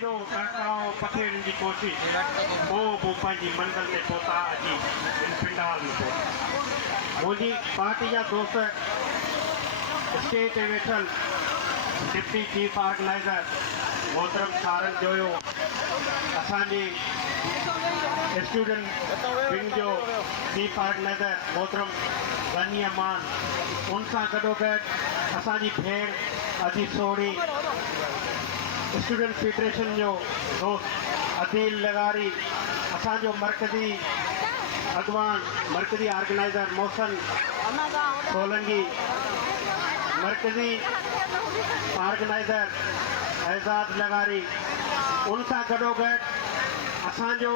केॾो टकराव पथेड़नि जी कोशिश पोइ पंहिंजी मंज़िल ते पहुता अची हिन पिंडाल में पहुता। मुंहिंजी पार्टी जा दोस्त स्टेज ते वेठल डिप्टी चीफ ऑर्गेनाइज़र मोहतरम सारन जो हुयो, असांजी स्टूडेंट विंग जो चीफ ऑर्गेनाइज़र मोहतरम गनी अमान, उन सां गॾोगॾु असांजी भेण अजी सोड़ी, स्टूडेंट फेडरेशन जो दोस्त अदील लगारी, असांजो मरकज़ी अगवान मरकज़ी ऑर्गेनाइज़र मोहसन सोलंगी, मरकज़ी ऑर्गेनाइज़र एजाज लगारी, उन सां गॾोगॾु असांजो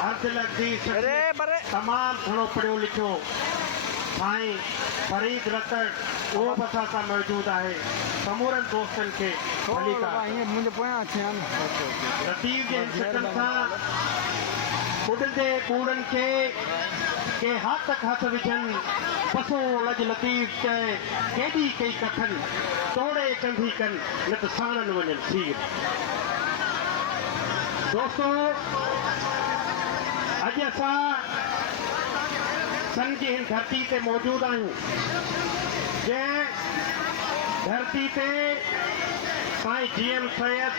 हरदिल अज़ीज़ तमामु घणो पढ़ियो लिखियो साईं फरीद रतड़, उहो बि असां सां मौजूदु आहे। समूरनि दोस्तनि खे लतीफ़ जे हिन सां ॿुॾंदे ॿूड़नि खे के हथ हथ विझनि, पसो लज लतीफ़ चए केॾी कई कखनि, तोड़े कंधी कनि न त साणनि वञनि सीर। दोस्तो, अॼु असां सन जी हिन धरती ते मौजूदु आहियूं, जंहिं धरती ते साईं GM सैयद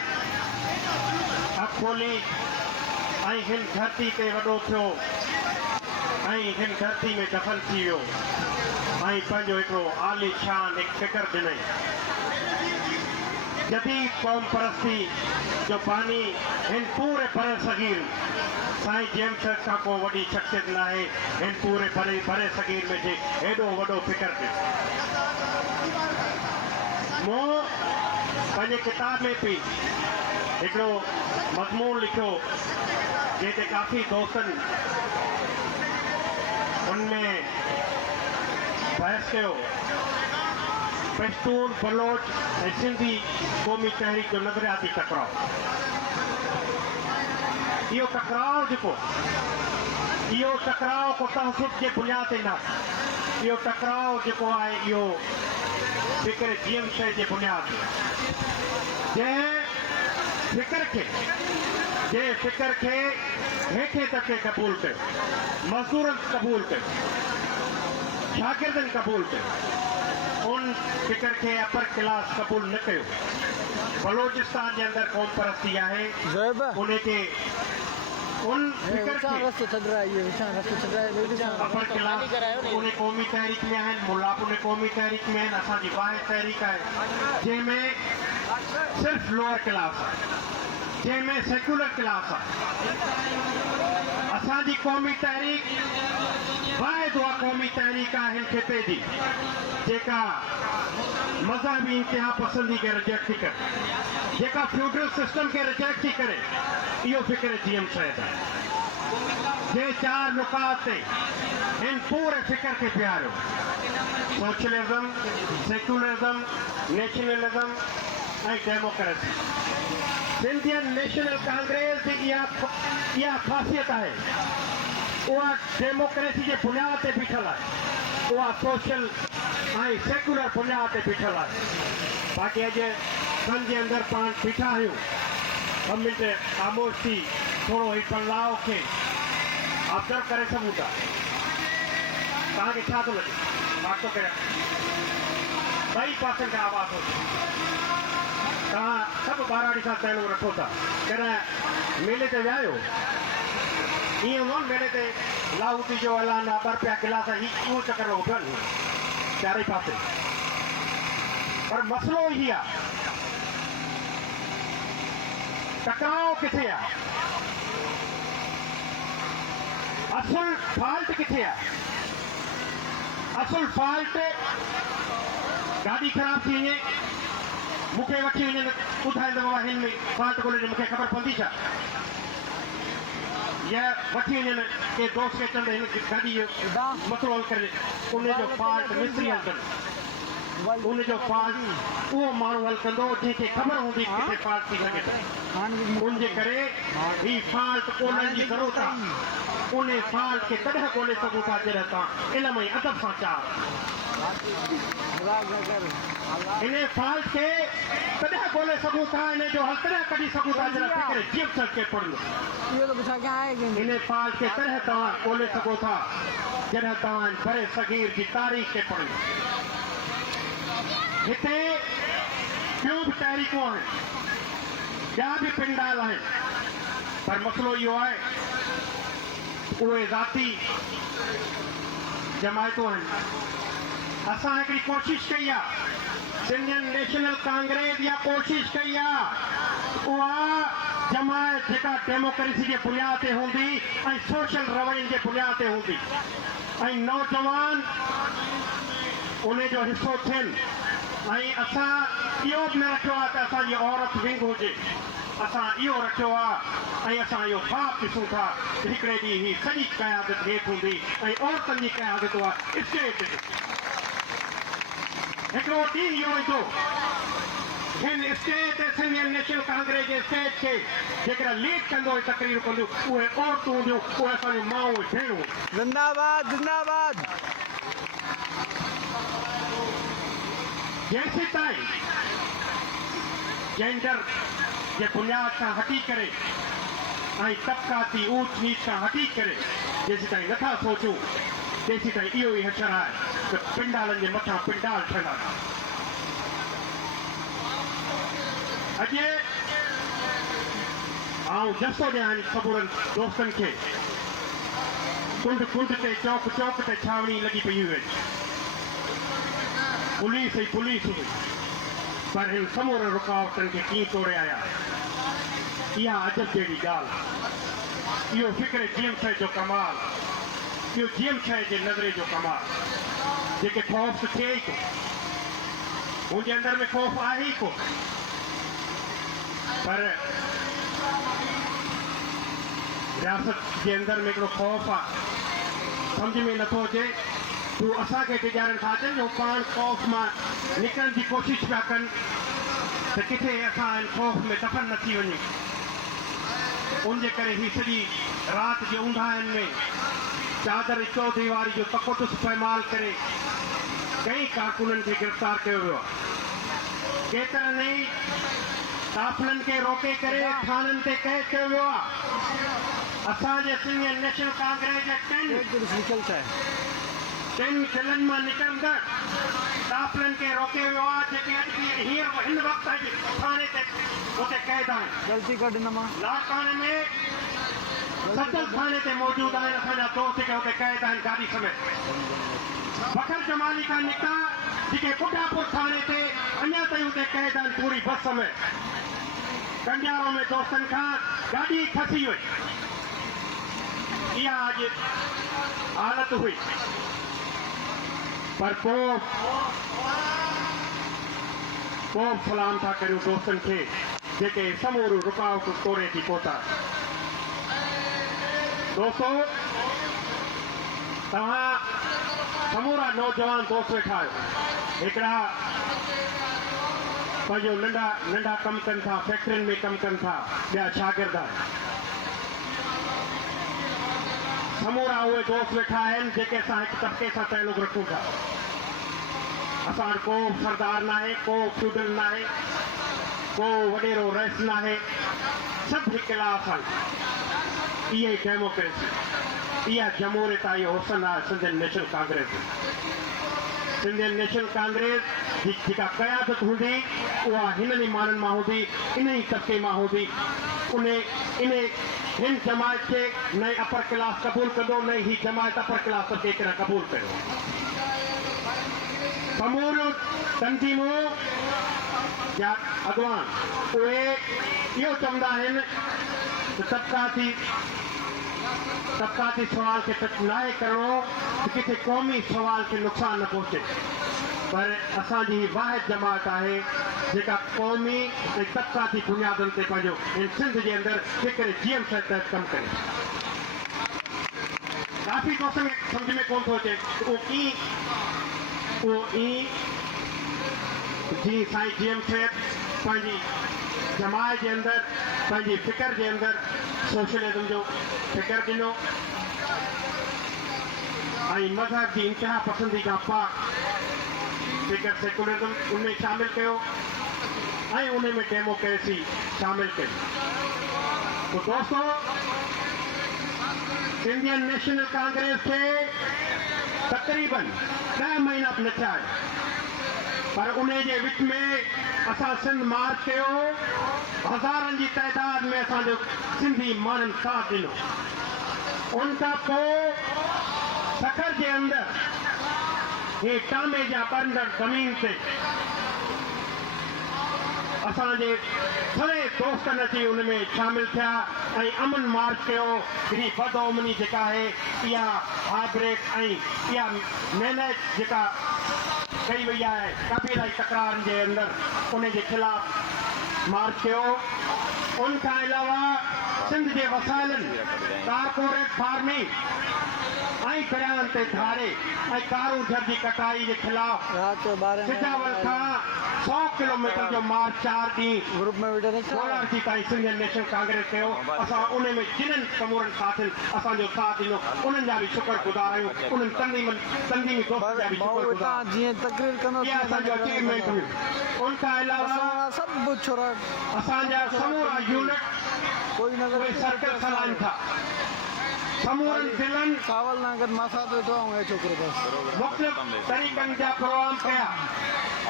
अखि खोली ऐं हिन धरती ते वॾो थियो ऐं हिन धरती में दफ़न थी वियो ऐं पंहिंजो हिकिड़ो आली शान हिकु फ़िकर ॾिनई। जदीद क़ौम परस्ती जो बानी हिन पूरे बरे सगीर साईं GM सैयद खां को वॾी शख़्सियत न आहे हिन पूरे बरे सगीर में जे हेॾो वॾो फ़िकर ॾिनो। मूं पंहिंजे किताब में बि हिकिड़ो मज़मून लिखियो जंहिं ते काफ़ी दोस्तनि उनमें बहस कयो, पश्तून बलोच ऐं सिंधी क़ौमी तहरीक जो नज़रियाती टकराव। इहो टकराव जेको, इहो टकराव को तहफ़ुज़ जे बुनियाद ते न, इहो टकराव जेको आहे इहो फ़िक्र GM सैयद जे बुनियाद ते, जंहिं फ़िक्र खे हेठे तबके क़बूल कयो, मज़दूरनि क़बूल कयो, शागिर्दनि क़बूल कयो, उन फ़िक्र खे अपर क्लास क़बूल न कयो। बलोचिस्तान जे अंदरि क़ौम परस्ती आहे, उनखे उन फ़िक्र खे अपर क्लास उन क़ौमी तहरीक में आहिनि, मुल्ला उन क़ौमी तहरीक में आहिनि, असांजी वाहिद तहरीक आहे जंहिंमें सिर्फ़ु लोअर क्लास आहे, जंहिंमें सेक्युलर क्लास आहे। असांजी क़ौमी तहरीक वाहिद उहा क़ौमी तहरीक आहे हिन खिते जी जेका मज़हबी इंतिहा पसंदी खे रिजेक्ट थी करे, जेका फ्यूडल सिस्टम खे रिजेक्ट थी करे, इहो फ़िक्र GM सैयद आहे। जे चार नुकात ते हिन पूरे फ़िक्र खे प्यारियो, सोशलिज़म, सेक्युलरिज़म, नेशनलिज़म ऐं डेमोक्रेसी। इंडियन नेशनल कांग्रेस जी इहा ख़ासियत आहे, उहा डेमोक्रेसी जे बुनियाद ते बीठल आहे, उहा सोशल ऐं सेक्युलर बुनियाद ते बीठल आहे। बाक़ी अॼु सन जे अंदरि पाण बीठा आहियूं, ॿ मिंट ख़ामोश थी थोरो ही बदलाव खे ऑब्ज़र्व करे सघूं था। तव्हांखे छा थो लॻे? मां थो कयां ॿई पासनि खां आवाज़ थो अचे। तव्हां सभु ॿाराड़ी सां तालुक़ु रखो था, कॾहिं मेले ते विया आहियो? ईअं हूंदो न मेले ते लाहौती जो ऐलान आहे, 2 रुपया गिलास, उहो चकर उभियल चारई पासे। पर मसइलो ई आहे, टकराव किथे आहे, असुल फॉल्ट किथे आहे? असुल फॉल्ट गाॾी ख़राब थी वञे, मूंखे वठी वञनि, ॿुधाईंदो बाबा हिन में फॉल्ट ॻोल्हे, मूंखे ख़बर पवंदी छा? या वठी वञनि के दोस्त खे चवंदे हिन गाॾी जो मसइलो हल करे, उनजो फॉल्ट मिस्त्री हल कनि, उनजो फॉल्ट उहो माण्हू हल कंदो जंहिंखे ख़बर हूंदी किथे फॉल्ट थी सघे थो। उनजे करे ही फॉल्ट ॻोल्हण जी ज़रूरत आहे। उन फॉल्ट खे तॾहिं ॻोल्हे सघूं था जॾहिं तव्हां इल्म ऐं अदब सां चाहो। इन फॉल्ट खे तॾहिं ॻोल्हे सघूं था, इन जो हल तॾहिं कढी सघूं था जॾहिं फिक्र जीअं के पढ़ लो। इन फाल खे तॾहिं तव्हां ॻोल्हे सघो था जॾहिं तव्हां बड़े सगीर जी तारीख़ खे पढ़ लो। हिते ॿियूं बि तहरीकूं आहिनि, ॿिया बि पिंडाल आहिनि, पर मसइलो इहो आहे उहे ज़ाती जमायतूं आहिनि। असां हिकिड़ी कोशिशि कई आहे, इंडियन नेशनल कांग्रेस इहा कोशिशि कई आहे, उहा जमायत जेका डेमोक्रेसी जे बुनियाद ते हूंदी ऐं सोशल रवैयनि जे बुनियाद ते हूंदी ऐं नौजवान उन जो हिसो थियनि। ऐं असां इहो बि न रखियो आहे त असांजी औरत विंग हुजे, असां इहो रखियो आहे ऐं असां इहो ख़्वाब ॾिसूं था त हिकिड़े ॾींहुं ही सॼी क़यादत हेठि हूंदी ऐं औरतुनि जी क़यादत उहा स्टेज ते। हिकिड़ो ॾींहुं इहो ईंदो हिन स्टेज ते इंडियन नेशनल कांग्रेस जे स्टेज खे जेकॾहिं लीड कंदो तकरीर कंदियूं उहे औरतूं हूंदियूं, उहे असांजूं माऊं भेणूं। जिंदाबाद जिंदाबाद। जैसे ताईं जेंडर जे बुनियाद सां हटी करे ऐं तबक़ाती ऊच नीच सां हटी करे जेसीं ताईं नथा सोचूं तेसीं ताईं इहो ई हशर आहे त पिंडालनि जे मथां पिंडाल ठहंदा। अॼु आउं जसो ॾियां सबूरनि दोस्तनि खे, कुंड कुंड ते चौक चौक ते छावनी लॻी पई हुई, पुलिस ई पुलिस हुई, पर हिन समूरे रुकावटनि खे कीअं तोड़े आया। इहा अजब जहिड़ी ॻाल्हि, इहो फिक्र जीएम शइ जो कमाल, इहो जीएम शइ जे नज़रे जो कमाल, जेके ख़ौफ़ थिए ई कोन, मुंहिंजे अंदर में ख़ौफ़ आहे ई कोन, पर रियासत जे अंदर में हिकिड़ो ख़ौफ़ आहे, सम्झ में नथो अचे। तू असांखे टिजारनि था अचनि जो पाण ख़ौफ़ मां निकिरण जी कोशिशि पिया कनि त किथे असां हिन ख़ौफ़ में दफ़न न थी वञूं। उनजे करे ही सॼी राति जे ऊंधाइनि में चादर चौधरी वारी जो तक़दुस पैमाल करे कई कारकुननि खे गिरफ़्तार कयो वियो आहे, केतिरनि ई काफ़िलनि खे रोके करे थाननि ते कैद कयो वियो आहे। असांजे इंडियन नेशनल कांग्रेस जे टिनि ज़िलनि मां निकिरंदड़ काफ़िलनि खे रोके वियो आहे, जेके हींअर हिन वक़्तु थाने ते उते कैद आहिनि। लाड़काने में सचल थाने ते मौजूदु आहिनि, असांजा दोस्त खे उते कैद आहिनि गाॾी समेत। बखर जमाली खां निकिता जेके बुढ़ापुर थाने ते अञा ताईं उते कैद आहिनि पूरी बस में। कंडियारो में दोस्तनि खां गाॾी फसी वई, इहा अॼु हालत हुई। पर पोइ सलाम था करियूं दोस्तनि खे जेके समूरियूं रुकावटूं तोड़े थी पहुता। दोस्तो, तव्हां समूरा नौजवान दोस्त वेठा आहियो, हिकिड़ा पंहिंजो नंढा नंढा कमु कनि था, फैक्ट्रियुनि में कमु कनि था, ॿिया शागिर्द आहिनि। समूरा उहे दोस्त वेठा आहिनि जेके असां हिकु तबिके सां तालुक़ रखूं था। असां वटि को सरदार न आहे, को फ्यूडल न आहे, को वॾेरो रइस न आहे, सभु हिकु क्लास आहिनि। इहा ई डेमोक्रेसी, इहा जमहूरियत आहे, इहो हुसन आहे सिंधियन नेशनल कांग्रेस। सिंधियन नेशनल कांग्रेस जी जेका क़यादत हूंदी उहा हिननि ई माण्हुनि मां हूंदी, इन ई तबिके मां हूंदी। हिन जमायत खे न अपर क्लास क़बूल कंदो, न ही जमायत अपर क्लास खे क़बूल कयो। समूरियूं तंज़ीमूं या अॻवान उहे इहो चवंदा आहिनि त तबक़ाती सवाल खे नाहे करिणो त किथे क़ौमी सवाल खे नुक़सान न पहुचे। पर असांजी वाहिद जमात आहे जेका क़ौमी ऐं तबक़ाती बुनियादुनि ते पंहिंजो हिन सिंध जे अंदरि हिकिड़े जीएम शइ तहत कमु करे। काफ़ी दोस्तनि खे सम्झ में कोन थो अचे उहो ईअं जीअं साईं जीएम शइ पंहिंजी जमात जे अंदरि पंहिंजी फिकर जे अंदरि सोशलिज़म जो फिकर ॾिनो ऐं मज़हब जी इंतिहा पसंदी खां पाक फिकर सेकुलरिज़म उनमें शामिल कयो। ऐं उन में डेमोक्रेसी शामिल कई। तो दोस्तों, इंडियन नेशनल कांग्रेस खे तकरीबन 10 महीना न थिया आहिनि, पर उन जे विच में असां सिंध मार्च कयो, हज़ारनि जी तइदाद में असांजो सिंधी माण्हुनि साथ ॾिनो। उन खां पोइ सखर जे अंदरि हे टामे जा ॿरंदड़ ज़मीन ते असांजे सभई दोस्तनि अची उन में शामिल थिया ऐं अमन मार्च कयो। हिकिड़ी बदओमनी जेका आहे इहा हाइब्रिड ऐं इहा महिनत जेका कई वई आहे कबीलाई तकरारनि जे अंदरि उन जे ख़िलाफ़ मार्च कयो। उन खां अलावा सिंध जे वसाइलनि, कारपोरेट फार्मिंग ऐं दरियाहनि ते धारे ऐं कारू झर जी कटाई जे ख़िलाफ़ सिजावल खां 100 किलोमीटर जो मार्च 4 ॾींहं ग्रुप में वीडियो नहीं सोलारसी ताईं सिंधियन नेशनल कांग्रेस कयो। असां उन में जिन्हनि समूरनि साथियुनि असांजो साथ ॾिनो उन्हनि जा बि शुक्रगुज़ार आहियूं, उन्हनि तंज़ीमी दोस्तनि जा बि शुक्रगुज़ार। जीअं तकरीर कंदो इहा असांजो अचीवमेंट हुई। उन खां अलावा सब छोरा असांजा समूरा यूनिट कोई न उहे सर्कल हलाइनि था, समूरनि ज़िलनि कावल नागद मासा वेठो ऐं छोकिरो बस मुख़्तलिफ़ तरीक़नि जा प्रोग्राम कया।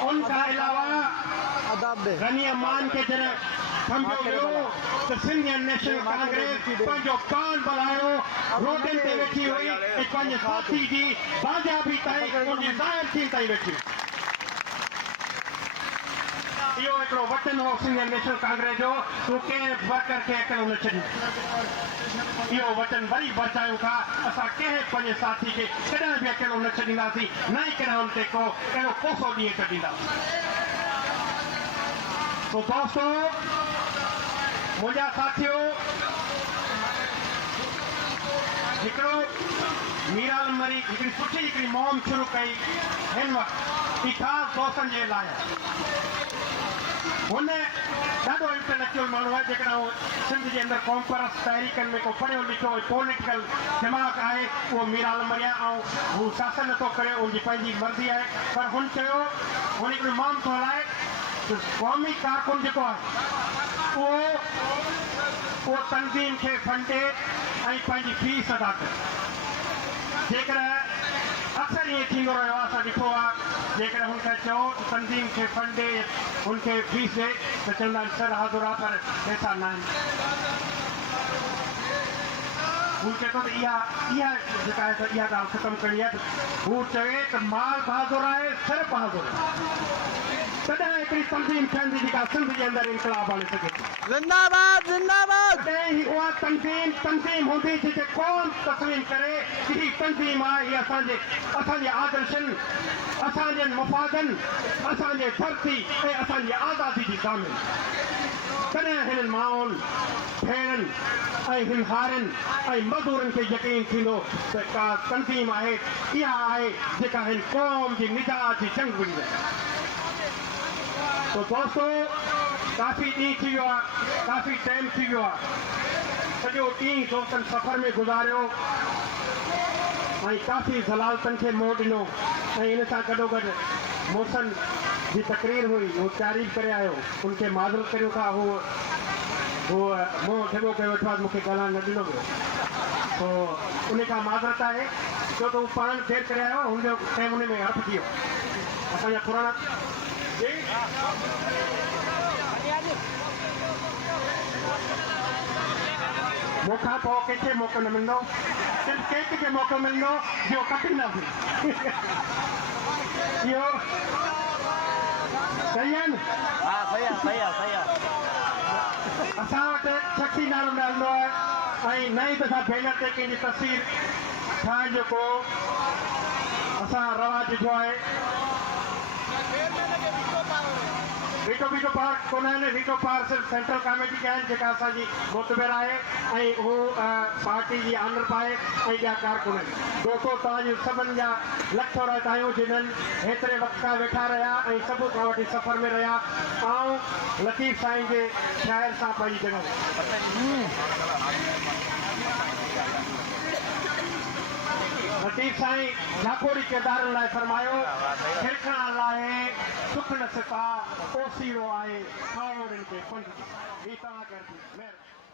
उन खां अलावा आदाब दे रनिया मान के जॾहिं सम्झो वियो त सिंधियन नेशनल कांग्रेस पंहिंजो कान बलायो, रोडनि ते वेठी हुई ऐं पंहिंजे साथी जी बाज़ाबी ताईं उनजी ज़ाहिर थी ताईं वेठी। इहो हिकिड़ो वचन हो सिंधियन नेशनल कांग्रेस जो, तूं कंहिं वर्कर खे अकेलो न छॾी। इहो वचन वरी बचायूं था, असां कंहिं पंहिंजे साथी खे कॾहिं बि अकेलो न छॾींदासीं, न ई कॾहिं हुन ते को अहिड़ो कोसो ॾींहुं कढींदासीं। तो दोस्तों, मुंहिंजा साथियो, हिकिड़ो मीराल मरी हिकिड़ी सुठी हिकिड़ी मुहिम शुरू कई हिन वक़्तु, ख़ासि दोस्तनि जे लाइ। हुन ॾाढो इंटेलेक्चुअल माण्हू आहे, जेकॾहिं सिंध जे अंदरि क़ौम परस्त तहरीकनि में को पढ़ियो लिखियो पॉलिटिकल दिमाग़ आहे, उहो मीराल मरिया ऐं हू शासन नथो करे, उनजी पंहिंजी मर्ज़ी आहे। पर हुन चयो हुन हिकिड़ी मुहिम थो हलाए त क़ौमी कारकुन जेको आहे उहो तंज़ीम खे फंडे ऐं पंहिंजी फीस अदा करे। जेकॾहिं अक्सर ईअं थींदो रहियो आहे, असां ॾिठो आहे, जेकॾहिं हुनखे चओ त तंज़ीम खे फंडे हुनखे फीस ॾे त चवंदा आहिनि सर हाज़ुर आहे पर पैसा न आहिनि। हू चए थो त इहा जेका आहे त इहा ॻाल्हि ख़तमु करणी आहे। हू चवे त माल बहादुर आहे, सिर्फ़ु बहादुर आहे, तॾहिं हिकिड़ी तंज़ीम ठहंदी जेका सिंध जे अंदरि इनकलाब आणे सघे थी। जिंदाबाद जिंदाबाद। तॾहिं ही उहा तंज़ीम हूंदी जिते क़ौम तस्लीम करे कि ही तंज़ीम आहे, हीअ असांजे आदर्शनि, असांजनि मफ़ादनि, असांजे धरती ऐं असांजी आज़ादी जी ज़ामिन। तॾहिं हिननि माउनि भेणनि ऐं हिन हारनि ऐं मज़दूरनि खे यकीन थींदो त का तंज़ीम आहे, इहा आहे जेका हिन क़ौम जी निजात जी जंग विझी आहे। तो दोस्तों, काफ़ी ॾींहुं थी वियो आहे, काफ़ी टाइम थी वियो आहे, सॼो ॾींहुं दोस्तनि सफ़र में गुज़ारियो ऐं काफ़ी ज़लालतनि खे मोह ॾिनो ऐं इन सां गॾोगॾु मौसम जी तकरीर हुई, उहो तारीफ़ करे आयो, उनखे माज़रत करियो था, उहो मुंहुं ढिघो कयो वेठो आहे, मूंखे ॻाल्हाइण न ॾिनो वियो। पोइ उन खां माज़रत आहे छो त हू पाण देरि करे आयो, हुनजो टाइम उन में हर्फ़ थी वियो। असांजा पुराणा मूंखां पोइ कंहिंखे मौक़ो न मिलंदो, सिर्फ़ु कंहिंखे मौक़ो मिलंदो जो कटींदासीं। इहो सही आहे न? हाँ सही आहे। असां वटि शक्ति नालो हलंदो आहे ऐं नई दफ़ा भेनर ते कंहिंजी तस्वीर ठाहिण जो को असां रवाज ॾिठो आहे। वीटो पावर कोन आहिनि, वीटो पावर सिर्फ़ु सेंट्रल कमेटी जा आहिनि जेका असांजी मोतबेर आहे ऐं हू पार्टी जी आनर पाए ऐं ॿिया कारकुन आहिनि। दोस्तो तव्हांजी सभिनि जा लख थोरा आहियूं जिन्हनि हेतिरे वक़्त खां वेठा रहिया ऐं सभु खां वठी सफ़र में रहिया ऐं लतीफ़ साईं जे शाइर सां पंहिंजी जॻह लतीफ़ साईं जाखोड़ी किरदार लाइ फरमायो खिरखण लाइ सुख न सिता ओसीरो आहे कावड़नि खे पंध ही तव्हां कर दी महिरबानी।